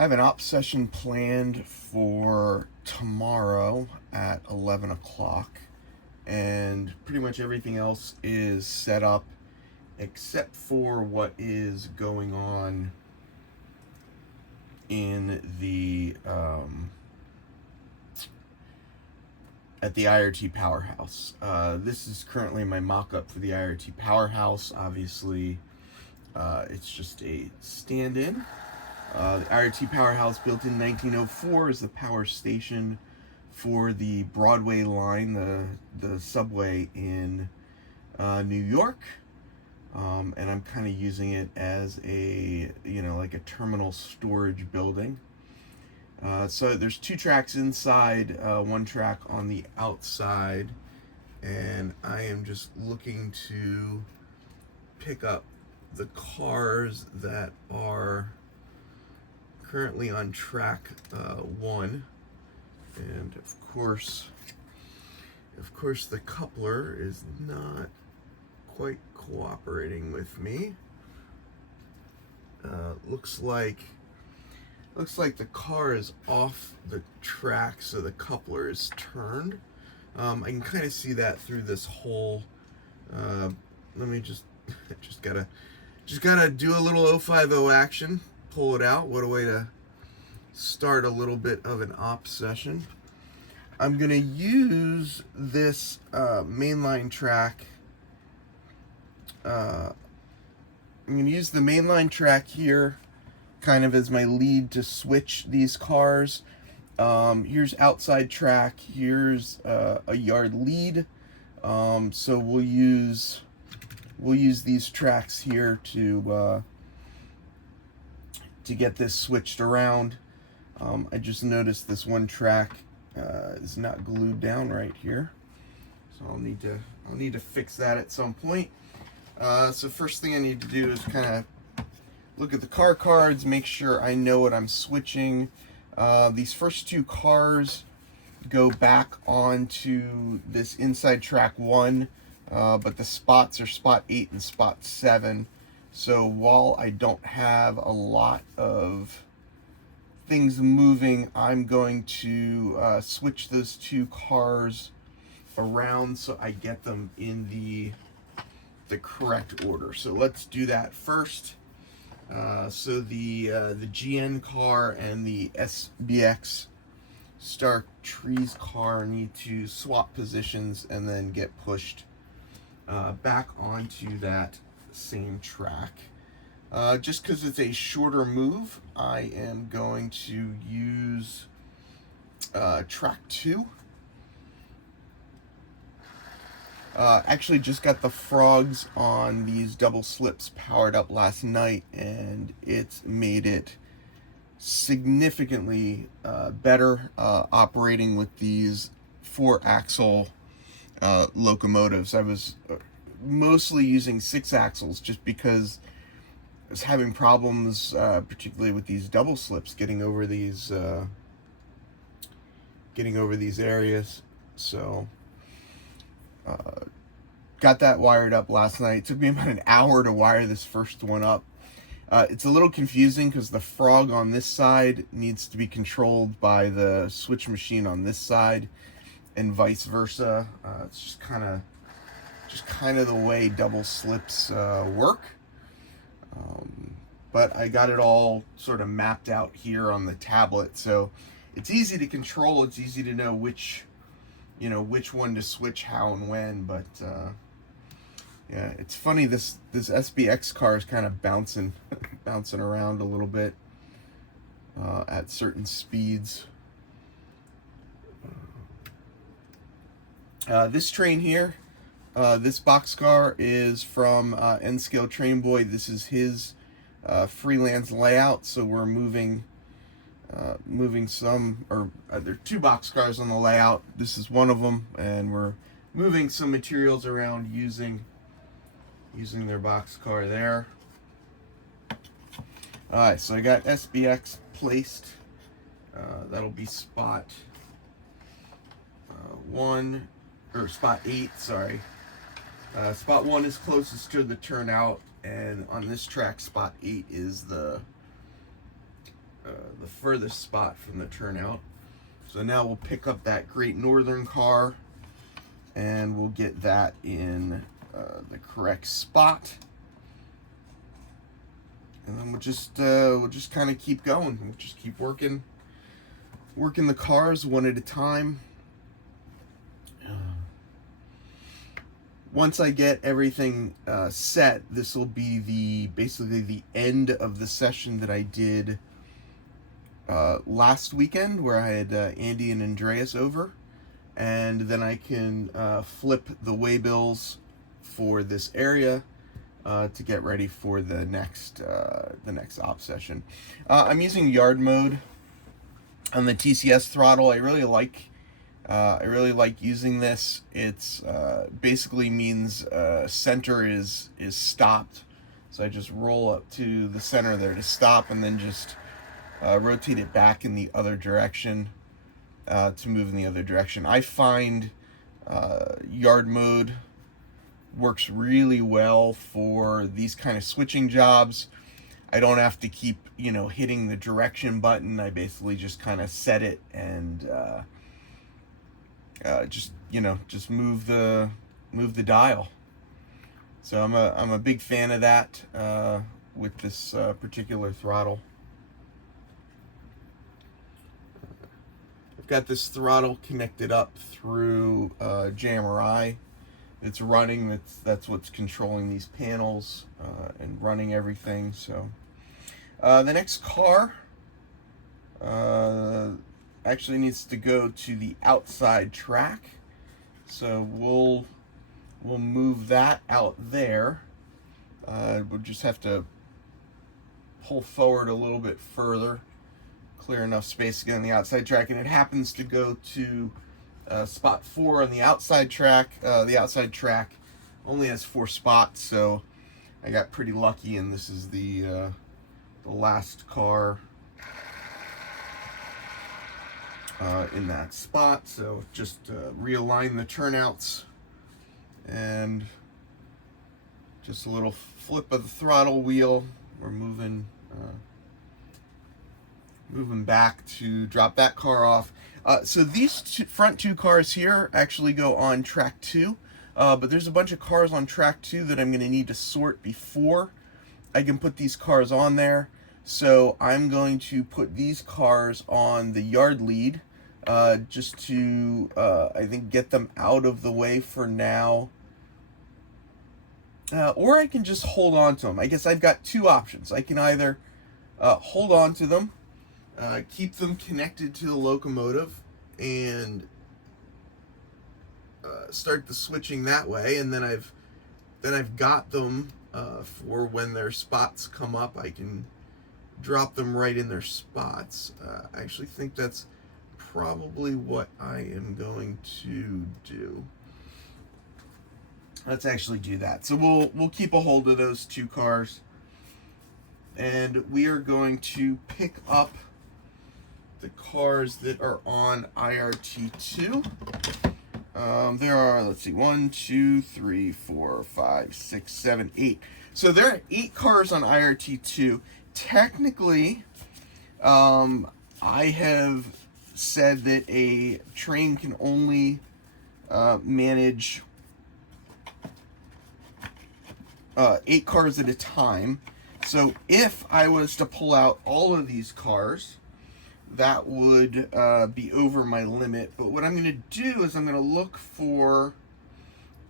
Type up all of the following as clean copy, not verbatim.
I have an op session planned for tomorrow at 11 o'clock, and pretty much everything else is set up except for what is going on in the at the IRT Powerhouse. This is currently my mock-up for the IRT Powerhouse. Obviously, it's just a stand-in. The IRT Powerhouse, built in 1904, is the power station for the Broadway line, the subway in New York. And I'm kind of using it as a, like a terminal storage building. So there's 2 tracks inside, 1 track on the outside, and I am just looking to pick up the cars that are currently on track 1, and of course the coupler is not quite cooperating with me. Looks like the car is off the track, so the coupler is turned. I can kind of see that through this hole. Let me just gotta do a little 050 action, pull it out. What a way to start a little bit of an op session. I'm gonna use this mainline track. I'm gonna use the mainline track here kind of as my lead to switch these cars. Here's outside track, here's a yard lead. So we'll use these tracks here to get this switched around. I just noticed this one track is not glued down right here, so I'll need to fix that at some point. So first thing I need to do is kind of look at the car cards, make sure I know what I'm switching. These first 2 cars go back onto this inside track 1, but the spots are spot 8 and spot 7. So while I don't have a lot of things moving, I'm going to switch those 2 cars around so I get them in the correct order. So let's do that first. So the GN car and the SBX Stark Trees car need to swap positions and then get pushed back onto that same track. Just because it's a shorter move, I am going to use track 2. Actually just got the frogs on these double slips powered up last night, and it's made it significantly better operating with these 4-axle locomotives. I was mostly using 6 axles just because I was having problems, particularly with these double slips, getting over these areas. So got that wired up last night. It took me about an hour to wire this first one up. It's a little confusing because the frog on this side needs to be controlled by the switch machine on this side, and vice versa. It's just kind of the way double slips work. But I got it all sort of mapped out here on the tablet, so it's easy to control. It's easy to know which one to switch how and when. But yeah, it's funny, this SBX car is kind of bouncing around a little bit at certain speeds. This train here, this boxcar is from N-Scale Train Boy. This is his freelance layout, so we're moving some, or there are 2 boxcars on the layout. This is one of them, and we're moving some materials around using their boxcar there. Alright, so I got SBX placed. That'll be spot 1, or spot 8, sorry. Spot 1 is closest to the turnout, and on this track, spot 8 is the the furthest spot from the turnout. So now we'll pick up that Great Northern car and we'll get that in the correct spot. And then we'll just kind of keep going. We'll just keep working the cars one at a time. Once I get everything set, this will be basically the end of the session that I did last weekend, where I had Andy and Andreas over, and then I can flip the waybills for this area to get ready for the next op session. I'm using yard mode on the TCS throttle. I really like using this. It's basically means center is stopped, so I just roll up to the center there to stop, and then just rotate it back in the other direction to move in the other direction. I find yard mode works really well for these kind of switching jobs. I don't have to keep, hitting the direction button. I basically just kind of set it and just move the dial. So I'm a big fan of that with this particular throttle. I've got this throttle connected up through JMRI. It's running. That's what's controlling these panels and running everything. So the next car actually needs to go to the outside track. So we'll move that out there. We'll just have to pull forward a little bit further, clear enough space to get on the outside track, and it happens to go to spot 4 on the outside track. The outside track only has 4 spots, so I got pretty lucky, and this is the last car in that spot. So just realign the turnouts and just a little flip of the throttle wheel. We're moving back to drop that car off. So these front 2 cars here actually go on track 2, but there's a bunch of cars on track 2 that I'm going to need to sort before I can put these cars on there. So I'm going to put these cars on the yard lead, just to, I think, get them out of the way for now. Or I can just hold on to them. I guess I've got 2 options. I can either hold on to them, keep them connected to the locomotive, and start the switching that way, and then I've got them for when their spots come up. I can drop them right in their spots. I actually think that's probably what I am going to do. Let's actually do that. So we'll keep a hold of those 2 cars, and we are going to pick up the cars that are on IRT 2. There are, let's see, 1, 2, 3, 4, 5, 6, 7, 8. So there are 8 cars on IRT 2. Technically, I have said that a train can only manage 8 cars at a time. So if I was to pull out all of these cars, that would be over my limit. But what I'm going to do is I'm going to look for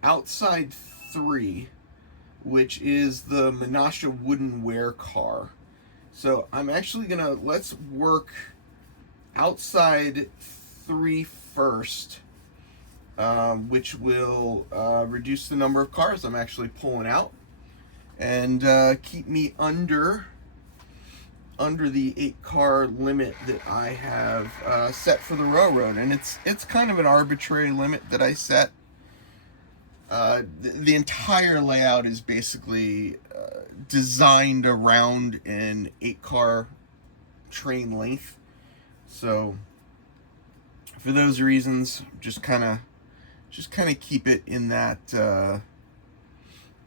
outside 3, which is the Menasha Woodenware car. So I'm actually going to, let's work outside 3 first, which will reduce the number of cars I'm actually pulling out, and keep me under the 8 car limit that I have set for the railroad. And it's kind of an arbitrary limit that I set. The entire layout is basically designed around an 8 car train length. So for those reasons, just kind of keep it in that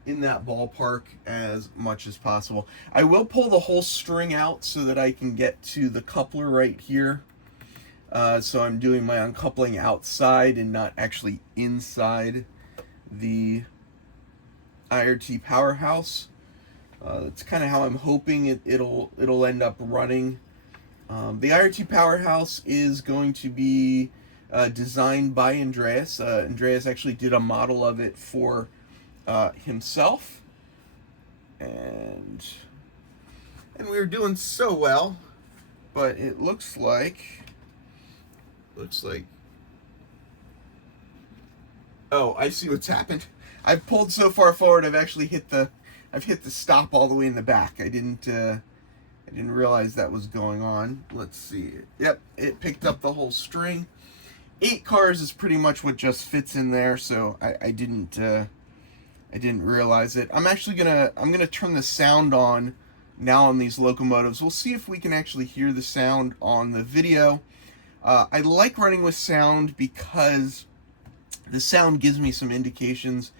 in that ballpark as much as possible. I will pull the whole string out so that I can get to the coupler right here. So I'm doing my uncoupling outside and not actually inside the IRT Powerhouse. That's kind of how I'm hoping it'll end up running. The IRT Powerhouse is going to be designed by Andreas. Andreas actually did a model of it for himself, and we were doing so well, but it looks like oh, I see what's happened. I've pulled so far forward I've actually hit the stop all the way in the back. I didn't realize that was going on. Let's see. Yep, it picked up the whole string. 8 cars is pretty much what just fits in there, so I didn't realize it. I'm gonna turn the sound on now on these locomotives. We'll see if we can actually hear the sound on the video. I like running with sound because the sound gives me some indications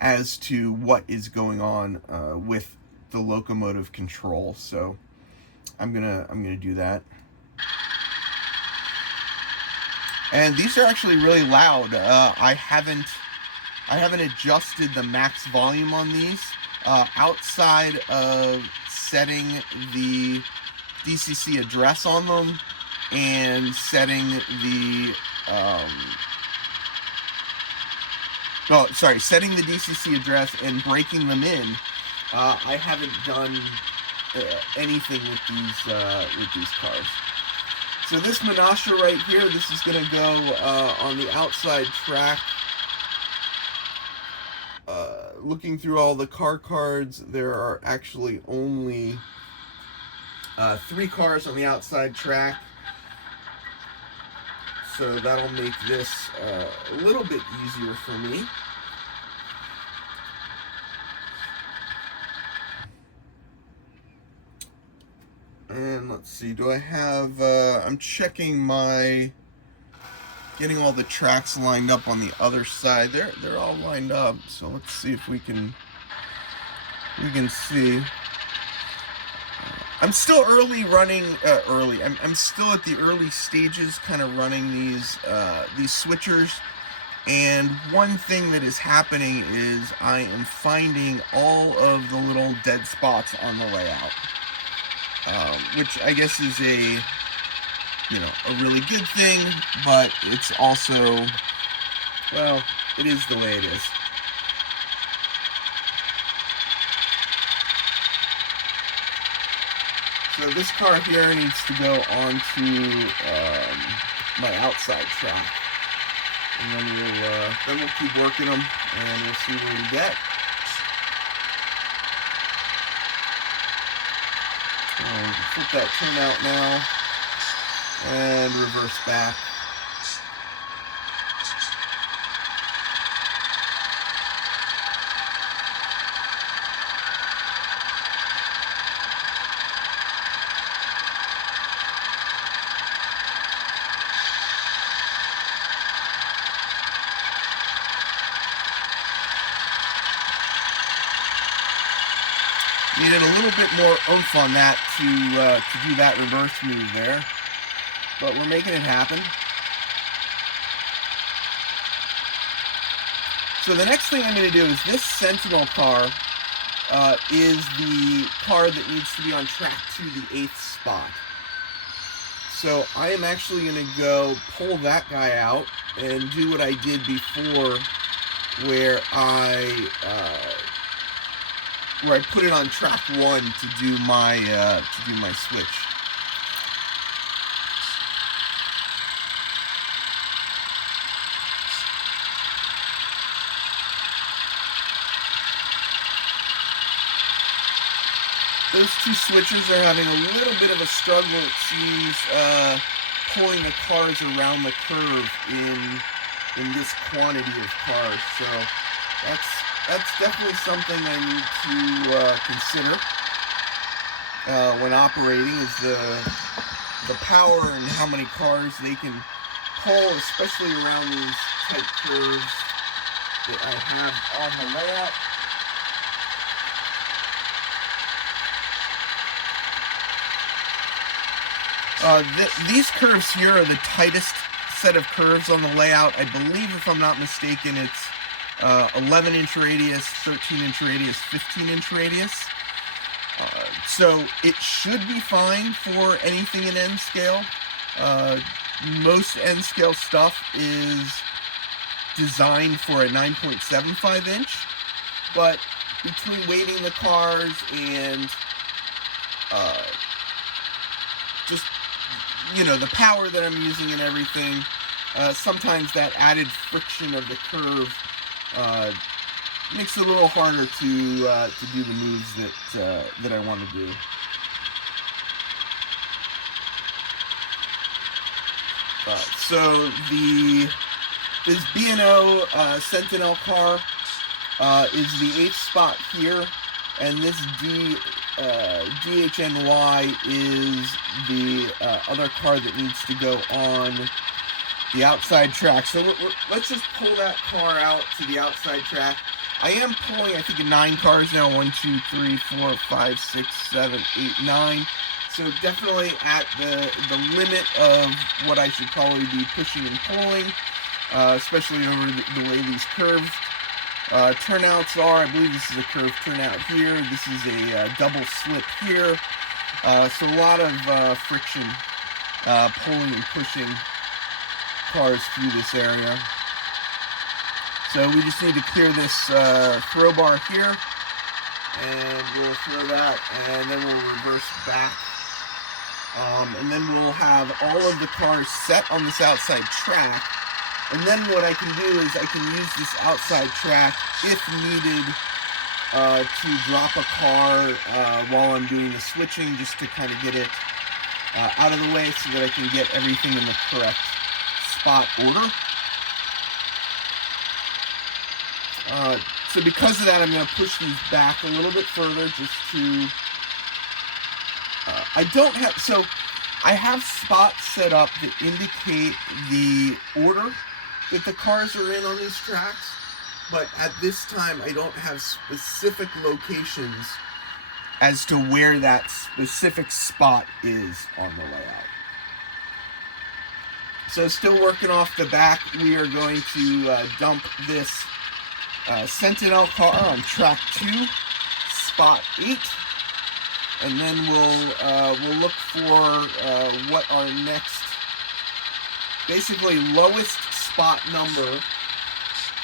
as to what is going on with the locomotive control. So I'm gonna do that. And these are actually really loud. I haven't adjusted the max volume on these. Outside of setting the DCC address on them and setting the setting the DCC address and breaking them in, I haven't done anything with these cars. So this Menasha right here, this is going to go on the outside track. Looking through all the car cards, there are actually only 3 cars on the outside track. So that'll make this a little bit easier for me. And let's see, do I have, I'm checking getting all the tracks lined up on the other side. They're all lined up, so let's see if we can see. I'm still running. I'm still at the early stages, kind of running these switchers. And one thing that is happening is I am finding all of the little dead spots on the layout, which I guess is a really good thing, but it's also, well, it is the way it is. So this car here needs to go onto my outside track, and then we'll keep working them, and we'll see where we get. Flip that turnout now, and reverse back. Needed a little bit more oomph on that to do that reverse move there, but we're making it happen. So the next thing I'm going to do is this Sentinel car is the car that needs to be on track to the 8th spot. So I am actually going to go pull that guy out and do what I did before, where I put it on track 1 to do my switch. Those 2 switchers are having a little bit of a struggle, it seems, pulling the cars around the curve in this quantity of cars. So that's definitely something I need to consider when operating, is the power and how many cars they can pull, especially around these tight curves that I have on the layout. These curves here are the tightest set of curves on the layout. I believe, if I'm not mistaken, it's 11-inch radius, 13-inch radius, 15-inch radius. So it should be fine for anything in N scale. Most N scale stuff is designed for a 9.75 inch, but between weighting the cars and just, you know, the power that I'm using and everything, sometimes that added friction of the curve makes it a little harder to do the moves that I want to do. So this B&O Sentinel car is the 8th spot here, and this DHNY is the other car that needs to go on the outside track. So let's just pull that car out to the outside track. I am pulling, I think, 9 cars now. 1, 2, 3, 4, 5, 6, 7, 8, 9. So definitely at the limit of what I should probably be pushing and pulling, especially over the way these curved turnouts are. I believe this is a curved turnout here. This is a double slip here. So a lot of friction pulling and pushing cars through this area. So we just need to clear this throw bar here, and we'll throw that, and then we'll reverse back. And then we'll have all of the cars set on this outside track. And then what I can do is I can use this outside track, if needed, to drop a car while I'm doing the switching, just to kind of get it out of the way so that I can get everything in the correct spot order. So because of that, I'm going to push these back a little bit further just to... I have spots set up that indicate the order that the cars are in on these tracks, but at this time I don't have specific locations as to where that specific spot is on the layout. So still working off the back, we are going to dump this Sentinel car on track 2, spot 8. And then we'll look for what our next, basically lowest spot number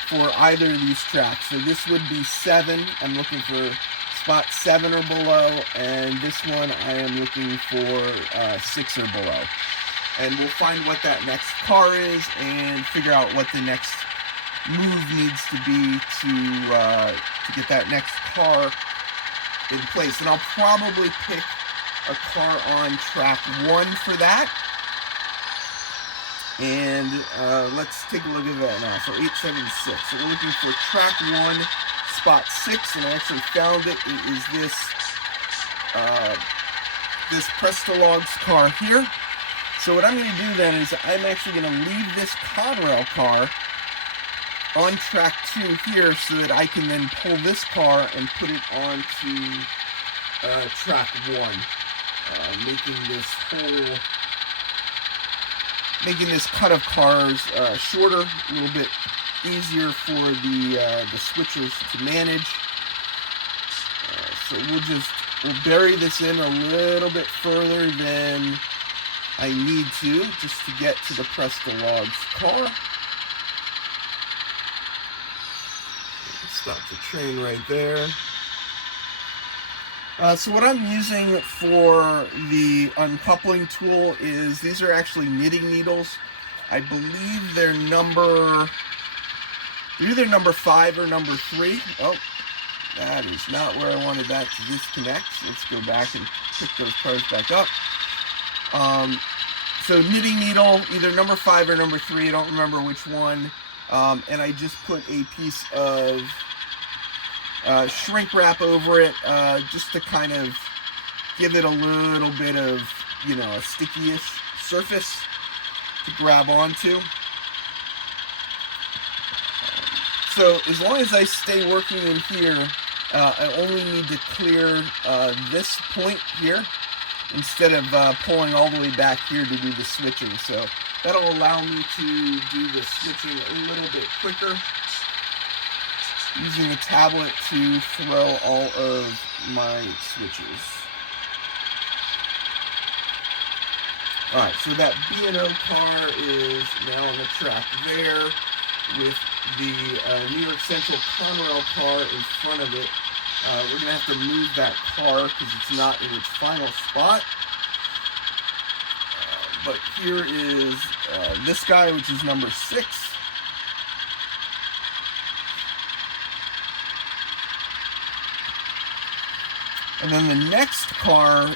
for either of these tracks. So this would be 7. I'm looking for spot 7 or below, and this one I am looking for 6 or below. And we'll find what that next car is and figure out what the next move needs to be to get that next car in place. And I'll probably pick a car on track 1 for that. And let's take a look at that now. So 876. So we're looking for track 1, spot 6, and I actually found it. It is this Prestologs car here. So what I'm going to do then is I'm actually going to leave this Conrail car on track 2 here so that I can then pull this car and put it onto track 1, making this cut of cars shorter, a little bit easier for the switchers to manage. So we'll bury this in a little bit further than I need to, just to get to the Prestologs car. Stop the train right there. So what I'm using for the uncoupling tool is, these are actually knitting needles. I believe they're either number 5 or number 3. Oh, that is not where I wanted that to disconnect. Let's go back and pick those cars back up. So knitting needle, either number 5 or number 3, I don't remember which one. And I just put a piece of shrink wrap over it, just to kind of give it a little bit of, a sticky-ish surface to grab onto. So as long as I stay working in here, I only need to clear this point here, instead of pulling all the way back here to do the switching. So that'll allow me to do the switching a little bit quicker, using the tablet to throw all of my switches. Alright, so that B&O car is now on the track there, with the New York Central Conrail car in front of it. We're going to have to move that car because it's not in its final spot. But here is this guy, which is number 6. And then the next car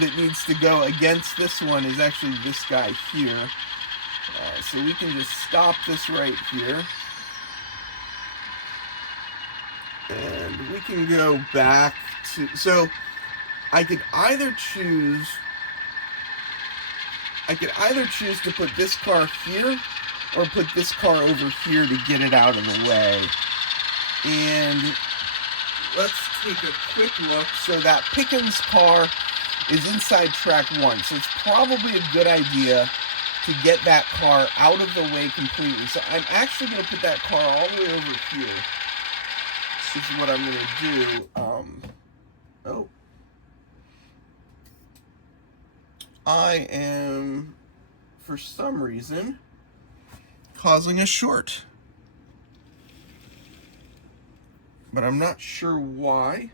that needs to go against this one is actually this guy here. So we can just stop this right here. And we can go back to, so I could either choose to put this car here or put this car over here to get it out of the way. And let's take a quick look. So that Pickens car is inside track 1, so it's probably a good idea to get that car out of the way completely. So I'm actually going to put that car all the way over here. This is what I'm going to do. I am, for some reason, causing a short. But I'm not sure why.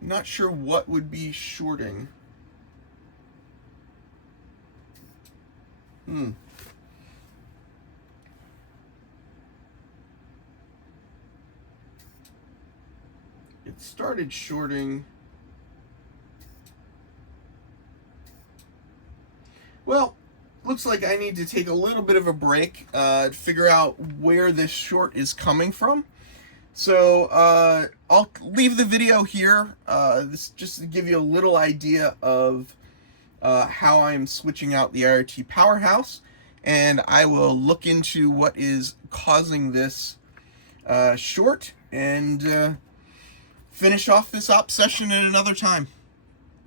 Not sure what would be shorting. It started shorting. Well, looks like I need to take a little bit of a break to figure out where this short is coming from. So I'll leave the video here. This just to give you a little idea of how I'm switching out the IRT Powerhouse, and I will look into what is causing this short and finish off this op session at another time.